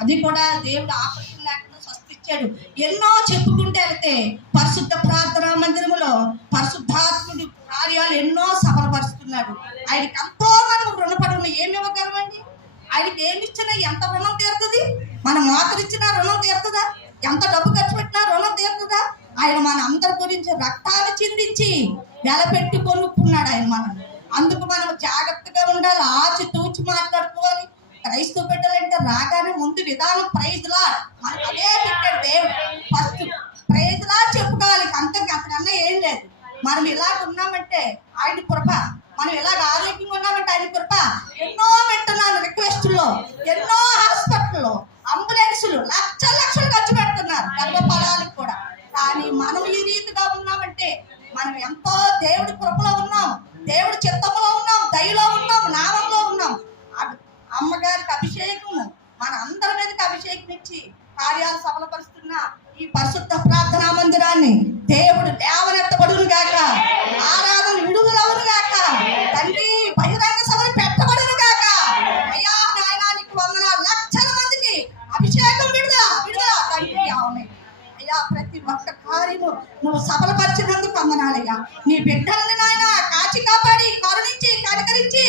అది కూడా దేవుడు ఆపరేషన్ లేకుండా స్వస్థించాడు. ఎన్నో చెప్పుకుంటే వెళ్తే పరిశుద్ధ ప్రార్థనా మందిరములో పరిశుద్ధాత్ముడి కార్యాలు ఎన్నో సఫలపరుస్తున్నాడు. ఆయనకి ఎంతో మనం రుణపడి ఉన్న ఏమి ఇవ్వగలమండి? ఆయనకి ఏమి ఇచ్చినా ఎంత రుణం తీరుతుంది? మనం మోకరిచ్చినా రుణం తీరుతుందా? ఎంత డబ్బు ఖర్చు పెట్టినా రుణం తీరుతుందా? ఆయన మన అందరి గురించి రక్తాన్ని చిందించి వెలపెట్టి కొనుక్కున్నాడు ఆయన మనం. అందుకు మనం జాగ్రత్తగా ఉండాలి, ఆచి తూచి మాట్లాడుకోవాలి. క్రైస్తవ బిడ్డలంటే రాగానే ముందు విధానం ప్రైజ్ లార్డ్, మనకు అదే పెట్టాడు దేవుడు. ఫస్ట్ ప్రైజ్ లార్డ్ చెప్పుకోవాలి, అంతకన్నా ఏం లేదు. మనం ఇలాగ ఉన్నామంటే ఆయన కృప, మనం ఇలాగ ఆరోగ్యంగా ఉన్నామంటే ఆయన కృప. ఎన్నో వింటున్నాను రిక్వెస్టుల్లో, ఎన్నో హాస్పిటల్లో అంబులెన్సులు లక్షలు ఖర్చు పెడుతున్నారు గర్భఫలాలకు కూడా. కానీ మనం ఈ రీతిగా ఉన్నామంటే మనం ఎంతో దేవుడి కృపలో ఉన్నాం, దేవుడి చిత్తంలో ఉన్నాం, దయలో ఉన్నాం, నామంలో ఉన్నాం. అమ్మగారికి అభిషేకము మన అందరి మీదకి అభిషేకం ఇచ్చి కార్యాలు సఫలపరుస్తున్న ఈ పరిశుద్ధ ప్రార్థనా మందిరాన్ని దేవుడు లేవనెత్తబడును గాక, ఆరాధన విడుదలవును గాక, తండ్రి బహిరంగ సభలు పెట్టబడును గాక. అయ్యా నాయనానికి వందనాలు. లక్షల మందికి అభిషేకం విడుదల తండ్రి. అవును అయ్యా, ప్రతి ఒక్క కార్యము నువ్వు సఫలపరిచినందుకు వందనాలయ్యా. నీ బిడ్డల్ని నాయన కాచి కాపాడి కరుణించి కనికరించి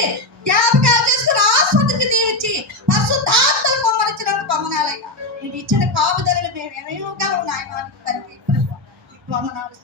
జ్ఞాపకాలు చేసుకుని ఆస్వాదించి దీవించి పరిశుద్ధాత్మను కొమ్మరించినందుకు వందనాలయ్యా. నువ్వు ఇచ్చిన కాపుదలను మేము ఏమేమి గలవు నాయన తండ్రి. వందనాలు.